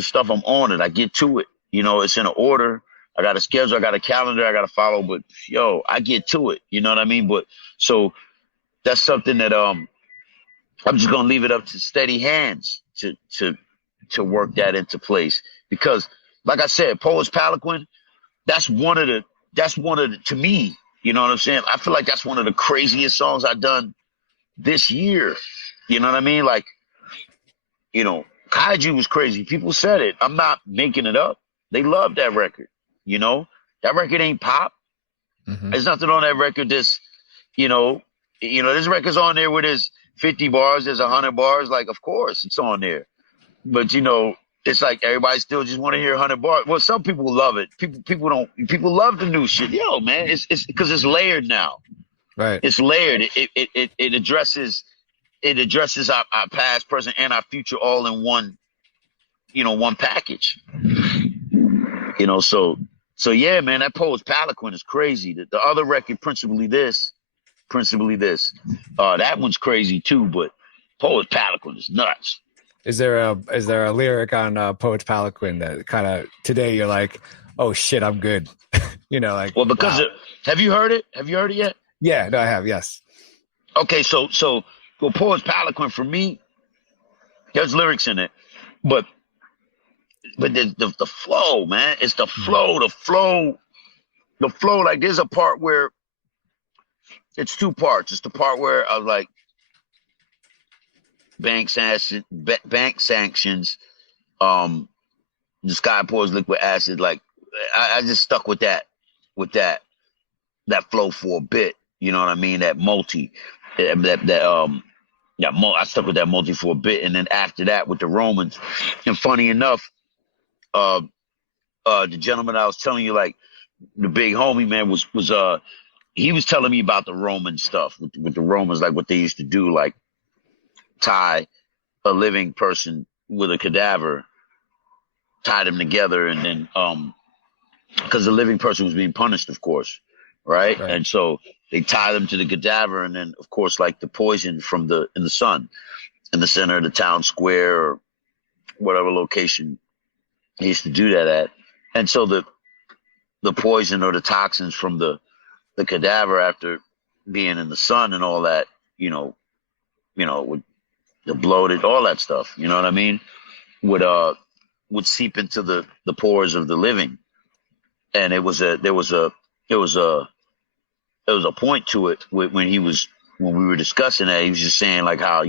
stuff, I'm on it. I get to it. It's in an order. I got a schedule. I got a calendar. I got to follow. But I get to it. You know what I mean? But so that's something that I'm just gonna leave it up to steady hands to work that into place. Because, like I said, Poets Palaquin, that's one of the to me. You know what I'm saying? I feel like that's one of the craziest songs I've done this year. You know what I mean? Like, Kaiju was crazy. People said it. I'm not making it up. They love that record. That record ain't pop. Mm-hmm. There's nothing on that record that's, there's records on there where there's 50 bars, there's 100 bars. Like, of course it's on there. But, it's like everybody still just want to hear 100 bars. Well, some people love it. People love the new shit. Yo, man, it's because it's layered now. Right. It's layered. It addresses our past, present, and our future all in one, one package. So yeah, man, that Poets Palaquin is crazy. The other record, principally this. That one's crazy too, but Poets Palaquin is nuts. Is there a lyric on Poets Palaquin that kind of today you're like, oh shit, I'm good? Well, because have you heard it? Have you heard it yet? Yeah, no, I have. Yes. Okay, so Poets Palaquin for me, there's lyrics in it, but the flow, man, it's the flow. Like, there's a part where it's two parts. It's the part where I was like, bank sanctions, the sky pours liquid acid. Like, I just stuck with that flow for a bit. You know what I mean? That multi, I stuck with that multi for a bit, and then after that with the Romans. And funny enough, the gentleman I was telling you, like, the big homie, man, was he was telling me about the Roman stuff with the Romans, like what they used to do, like tie a living person with a cadaver, tie them together, and then because the living person was being punished, of course, right? And so they tie them to the cadaver, and then, of course, like the poison from in the sun, in the center of the town square or whatever location he used to do that at. And so the poison or the toxins from the cadaver after being in the sun and all that, with the bloated, all that stuff, you know what I mean, would seep into the pores of the living. And there was a point to it when we were discussing that. He was just saying like how,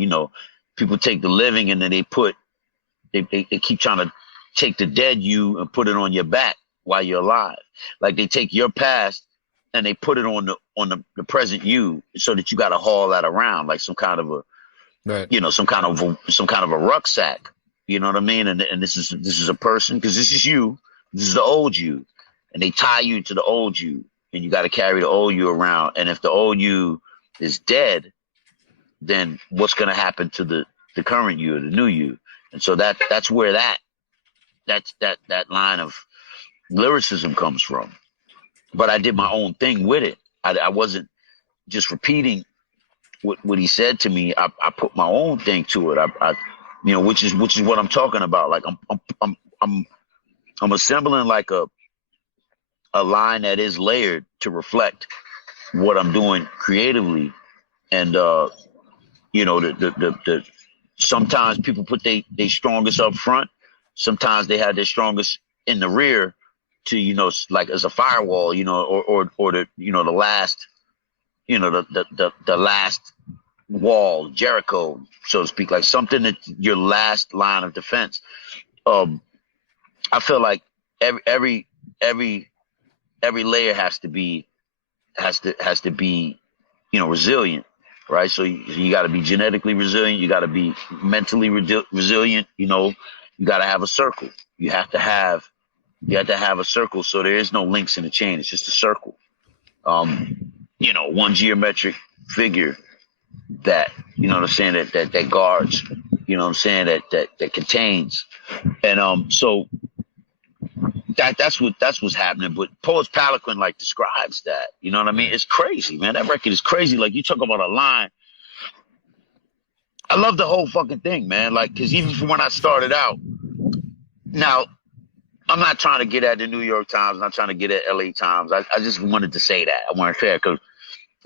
people take the living and then they keep trying to take the dead you and put it on your back while you're alive. Like they take your past and they put it on the present you, so that you got to haul that around like some kind of a, some kind of a rucksack. You know what I mean? And this is a person, because this is you. This is the old you, and they tie you to the old you, and you got to carry the old you around. And if the old you is dead, then what's going to happen to the current you, or the new you? And so that's where that line of lyricism comes from. But I did my own thing with it. I wasn't just repeating what he said to me. I put my own thing to it. Which is what I'm talking about. Like I'm assembling like a line that is layered to reflect what I'm doing creatively. And sometimes people put they strongest up front. Sometimes they had their strongest in the rear to, like as a firewall, or the, the last, the last wall, Jericho, so to speak, like something that your last line of defense. I feel like every layer has to be resilient, right? So you got to be genetically resilient. You got to be mentally resilient. You got to have a circle. You have to have a circle, so there is no links in the chain. It's just a circle. One geometric figure that, what I'm saying, that guards, what I'm saying, that contains. And so that's what's happening. But Poets Pelican like describes that. You know what I mean? It's crazy, man. That record is crazy. Like, you talk about a line. I love the whole fucking thing, man. Like, because even from when I started out, now, I'm not trying to get at the New York Times. I'm not trying to get at LA Times. I just wanted to say that. I want to share, because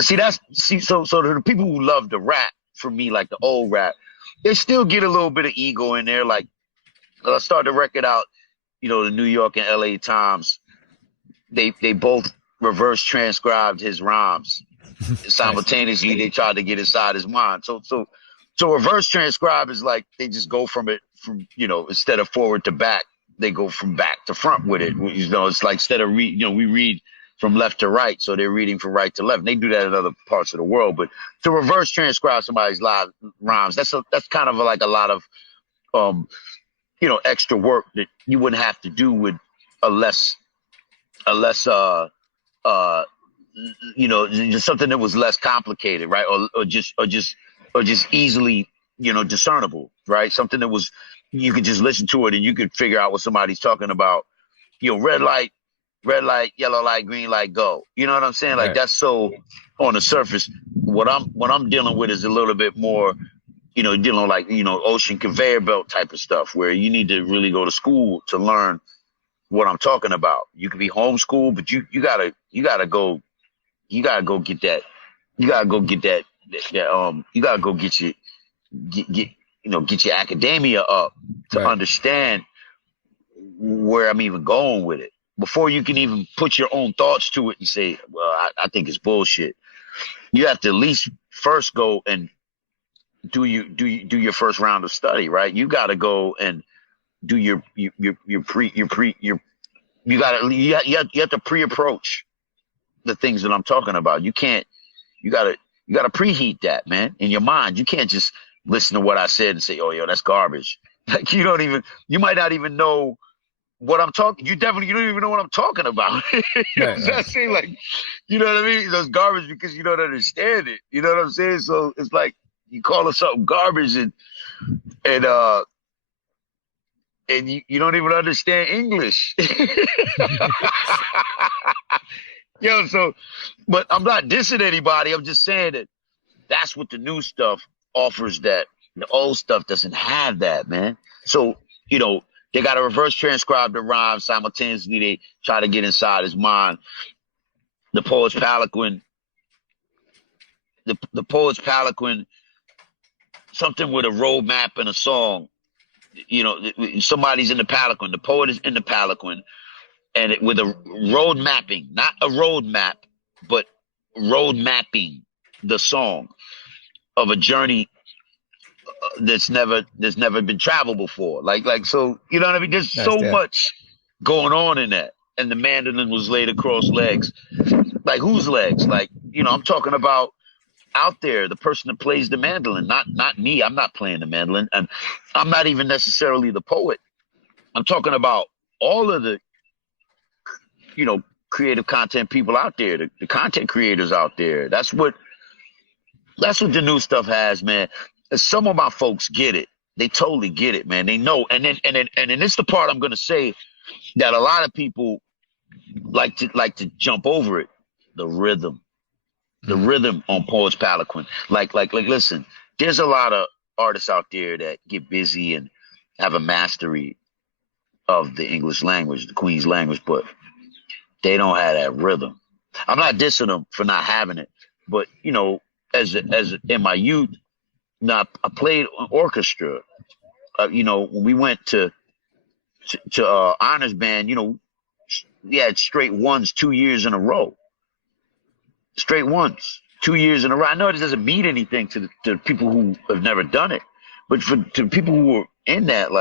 so the people who love the rap, for me, like the old rap, they still get a little bit of ego in there. Like, I started the record out, the New York and LA Times, they both reverse transcribed his rhymes. Simultaneously, they tried to get inside his mind. So reverse transcribe is like they just go from instead of forward to back, they go from back to front with it. It's like instead of we read from left to right, so they're reading from right to left. And they do that in other parts of the world, but to reverse transcribe somebody's live rhymes, that's kind of like a lot of extra work that you wouldn't have to do with a less something that was less complicated, right? Or just easily, discernible, right? Something that was, you could just listen to it and you could figure out what somebody's talking about. Red light, yellow light, green light, go. You know what I'm saying? Like, that's so on the surface. What I'm dealing with is a little bit more, dealing like, ocean conveyor belt type of stuff, where you need to really go to school to learn what I'm talking about. You could be homeschooled, but you gotta go get that. You gotta go get that. You gotta go get your academia up to understand where I'm even going with it, before you can even put your own thoughts to it and say, well, I think it's bullshit. You have to at least first go and do your first round of study, right? You got to go and do you have to pre-approach the things that I'm talking about. You got to preheat that, man, in your mind. You can't just listen to what I said and say, oh, yo, that's garbage. Like, you might not even know what I'm talking. You don't even know what I'm talking about. You know what I'm saying? Like, you know what I mean? That's garbage because you don't understand it. You know what I'm saying? So it's like you call it something garbage and and you don't even understand English. Yo, so, but I'm not dissing anybody. I'm just saying that that's what the new stuff offers that the old stuff doesn't have that, man. So, they got to reverse transcribe the rhyme simultaneously. They try to get inside his mind. The poet's palanquin, the poet's palanquin, something with a roadmap and a song. Somebody's in the palanquin. The poet is in the palanquin, and with a road mapping, not a road map, but road mapping the song of a journey that's never been traveled before. So, you know what I mean? There's so much going on in that. And the mandolin was laid across legs. Like, whose legs? Like, I'm talking about out there, the person that plays the mandolin, not me. I'm not playing the mandolin, and I'm not even necessarily the poet. I'm talking about all of the, creative content people out there, the content creators out there. That's what the new stuff has, man. And some of my folks get it. They totally get it, man. They know. And then it's the part I'm gonna say that a lot of people like to jump over it. The rhythm on Poet's Palanquin. Like, listen, there's a lot of artists out there that get busy and have a mastery of the English language, the Queen's language, but they don't have that rhythm. I'm not dissing them for not having it, but as in my youth, I played orchestra. When we went to honors band, we had straight ones 2 years in a row. Straight ones, 2 years in a row. I know it doesn't mean anything to people who have never done it, but to people who are in that,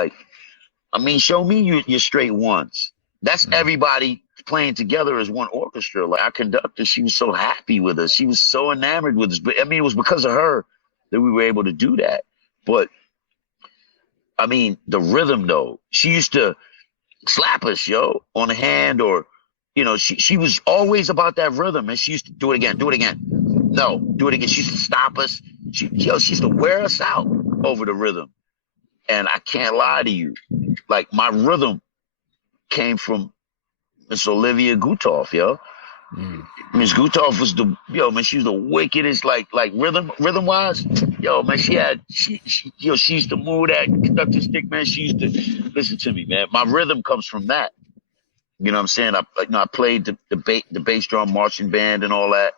show me your straight ones. That's everybody playing together as one orchestra. Like, our conductor, she was so happy with us. She was so enamored with us. But it was because of her that we were able to do that. But the rhythm though, she used to slap us, on the hand, or she was always about that rhythm, and she used to do it again. No, do it again. She used to stop us. She used to wear us out over the rhythm. And I can't lie to you, like, my rhythm came from Miss Olivia Gutoff, Miss Gutoff was she was the wickedest, like rhythm wise, man. She used to move that conductor stick, man. She used to listen to me, man. My rhythm comes from that. You know what I'm saying? I played the bass drum marching band and all that.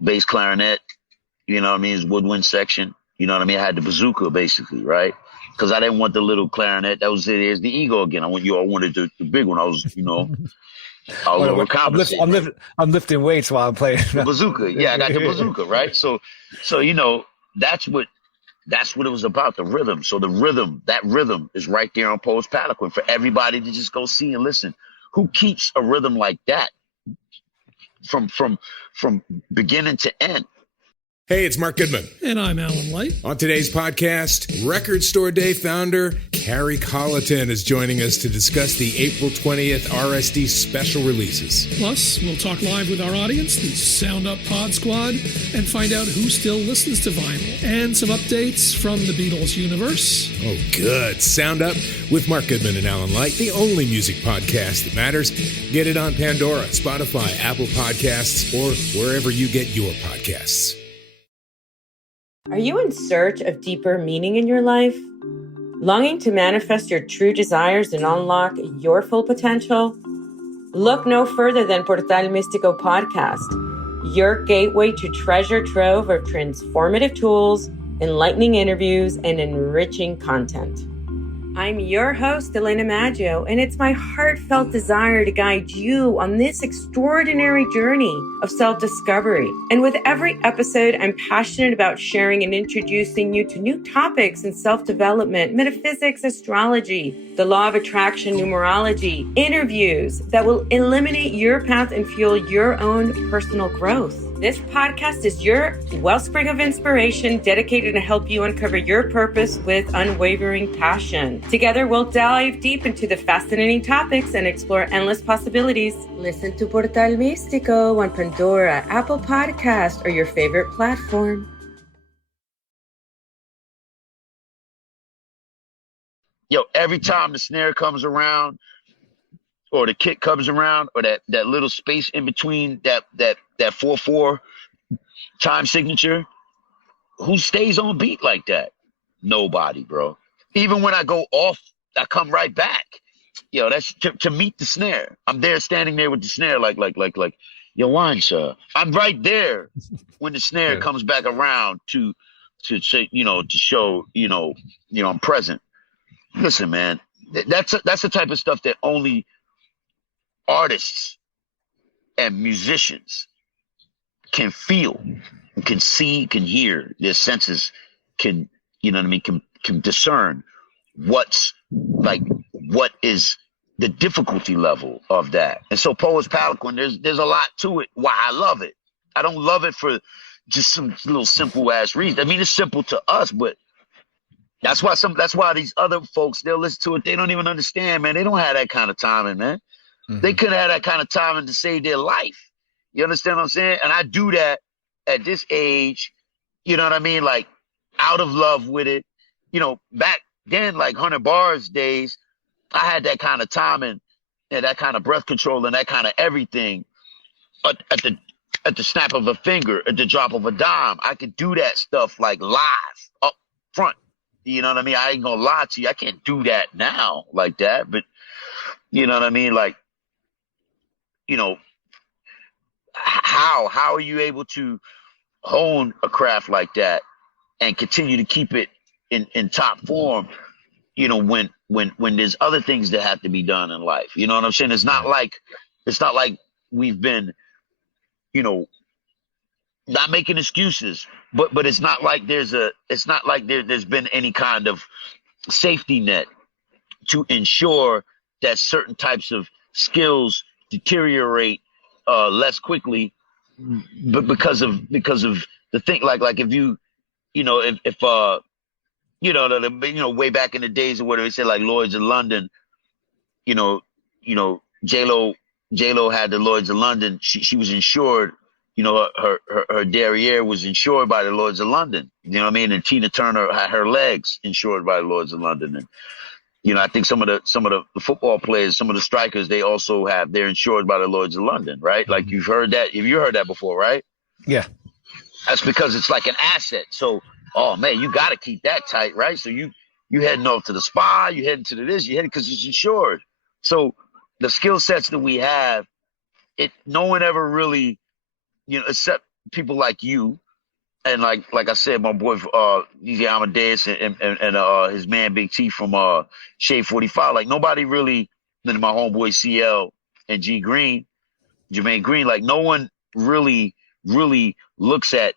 Bass clarinet. You know what I mean? It's woodwind section. You know what I mean? I had the bazooka basically, right? Because I didn't want the little clarinet. That was it. There's the ego again. I wanted the big one. I was, overcompensating. I'm lifting weights while I'm playing the bazooka. Yeah, I got the bazooka, right? So that's what it was about, the rhythm. So that rhythm is right there on Poet's Palanquin for everybody to just go see and listen. Who keeps a rhythm like that from beginning to end? Hey, it's Mark Goodman. And I'm Alan Light. On today's podcast, Record Store Day founder Carrie Colleton is joining us to discuss the April 20th RSD special releases. Plus, we'll talk live with our audience, the Sound Up Pod Squad, and find out who still listens to vinyl. And some updates from the Beatles universe. Oh, good. Sound Up with Mark Goodman and Alan Light, the only music podcast that matters. Get it on Pandora, Spotify, Apple Podcasts, or wherever you get your podcasts. Are you in search of deeper meaning in your life? Longing to manifest your true desires and unlock your full potential? Look no further than Portal Místico Podcast, your gateway to treasure trove of transformative tools, enlightening interviews, and enriching content. I'm your host, Elena Maggio, and it's my heartfelt desire to guide you on this extraordinary journey of self-discovery. And with every episode, I'm passionate about sharing and introducing you to new topics in self-development, metaphysics, astrology, the law of attraction, numerology, interviews that will eliminate your path and fuel your own personal growth. This podcast is your wellspring of inspiration dedicated to help you uncover your purpose with unwavering passion. Together, we'll dive deep into the fascinating topics and explore endless possibilities. Listen to Portal Místico on Pandora, Apple Podcast, or your favorite platform. every time the snare comes around or the kick comes around or that little space in between that 4/4 time signature, who stays on beat like that? Nobody, bro. Even when I go off, I come right back. That's to meet the snare. I'm there standing there with the snare like, yo, wine, sir. I'm right there when the snare comes back around to say, to show, I'm present. Listen, man, that's the type of stuff that only artists and musicians can feel, can see, can hear. Their senses can, can discern what is the difficulty level of that. And so Poets Pelican, there's a lot to it. Why I love it. I don't love it for just some little simple ass reason. I mean, it's simple to us, but that's why these other folks, they'll listen to it. They don't even understand, man. They don't have that kind of timing, man. Mm-hmm. They couldn't have that kind of timing to save their life. You understand what I'm saying? And I do that at this age, you know what I mean? Like, out of love with it. Back then, like 100 Bars days, I had that kind of timing and that kind of breath control and that kind of everything at the snap of a finger, at the drop of a dime. I could do that stuff like live up front. You know what I mean? I ain't gonna lie to you. I can't do that now like that, but you know what I mean? Like, how are you able to hone a craft like that and continue to keep it in top form, when there's other things that have to be done in life? You know what I'm saying? It's not like we've been, not making excuses, but it's not like there's been any kind of safety net to ensure that certain types of skills deteriorate less quickly, but because of the thing, like if you, way back in the days of what they said, like Lloyd's of London, J-Lo had the Lloyd's of London. She was insured. Her derriere was insured by the Lloyd's of London. You know what I mean? And Tina Turner had her legs insured by the Lloyd's of London. And I think some of the football players, some of the strikers, they're insured by the Lloyd's of London, right? Like you've heard that. Have you heard that before, right? Yeah. That's because it's like an asset. So, oh man, you got to keep that tight, right? So you heading off to the spa, you heading to this, you heading because it's insured. So the skill sets that we have, no one ever really, except people like you, and like I said, my boy DJ Amadeus and his man Big T from Shade 45. Like nobody really, then my homeboy CL and Jermaine Green. Like no one really looks at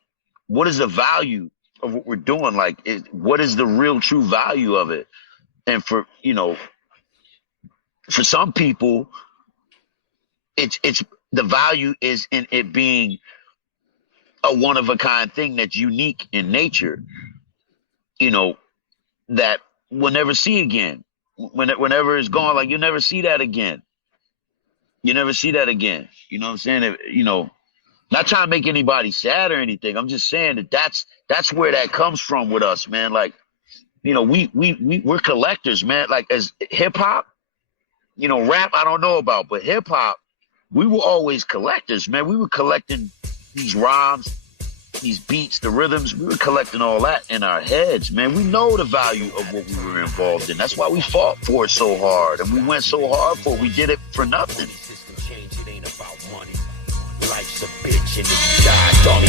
what is the value of what we're doing. Like what is the real true value of it? And for some people, it's the value is in it being a one-of-a-kind thing that's unique in nature, that we'll never see again. Whenever it's gone, like you'll never see that again. You never see that again. You know what I'm saying? Not trying to make anybody sad or anything. I'm just saying that's where that comes from with us, man. Like, we're collectors, man. Like as hip-hop, rap I don't know about, but hip-hop, we were always collectors, man. We were collecting these rhymes, these beats, the rhythms. We were collecting all that in our heads, man. We know the value of what we were involved in. That's why we fought for it so hard, and we went so hard for it. We did it for nothing. Life's a bitch and if you die, dummy,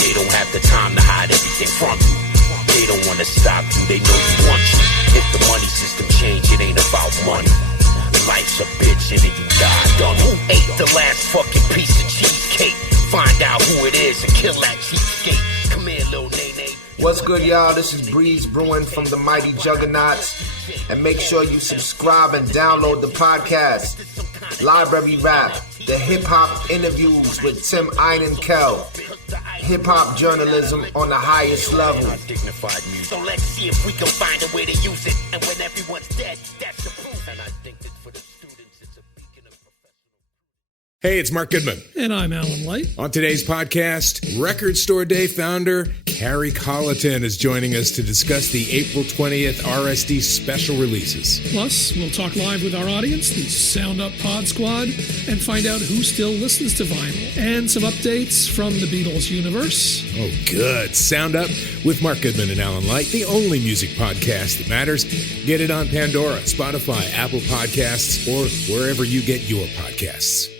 they don't have the time to hide everything from you. They don't want to stop you, they know you want you. If the money system change, it ain't about money. Life's a bitch and if you die, dummy. Who ate the last fucking piece of cheesecake? Find out who it is and kill that cheesecake. Come here, little Nene. What's good, y'all? This is Breeze Brewing from the Mighty Juggernauts. And make sure you subscribe and download the podcast, Library Rap, the hip-hop interviews with Tim Einenkel. Hip-hop journalism on the highest level. So let's see if we can find a way to use it. And when everyone's dead, that's the proof. And I think that for the Hey, it's Mark Goodman. And I'm Alan Light. On today's podcast, Record Store Day founder Carrie Colleton is joining us to discuss the April 20th RSD special releases. Plus, we'll talk live with our audience, the Sound Up Pod Squad, and find out who still listens to vinyl. And some updates from the Beatles universe. Oh, good. Sound Up with Mark Goodman and Alan Light, the only music podcast that matters. Get it on Pandora, Spotify, Apple Podcasts, or wherever you get your podcasts.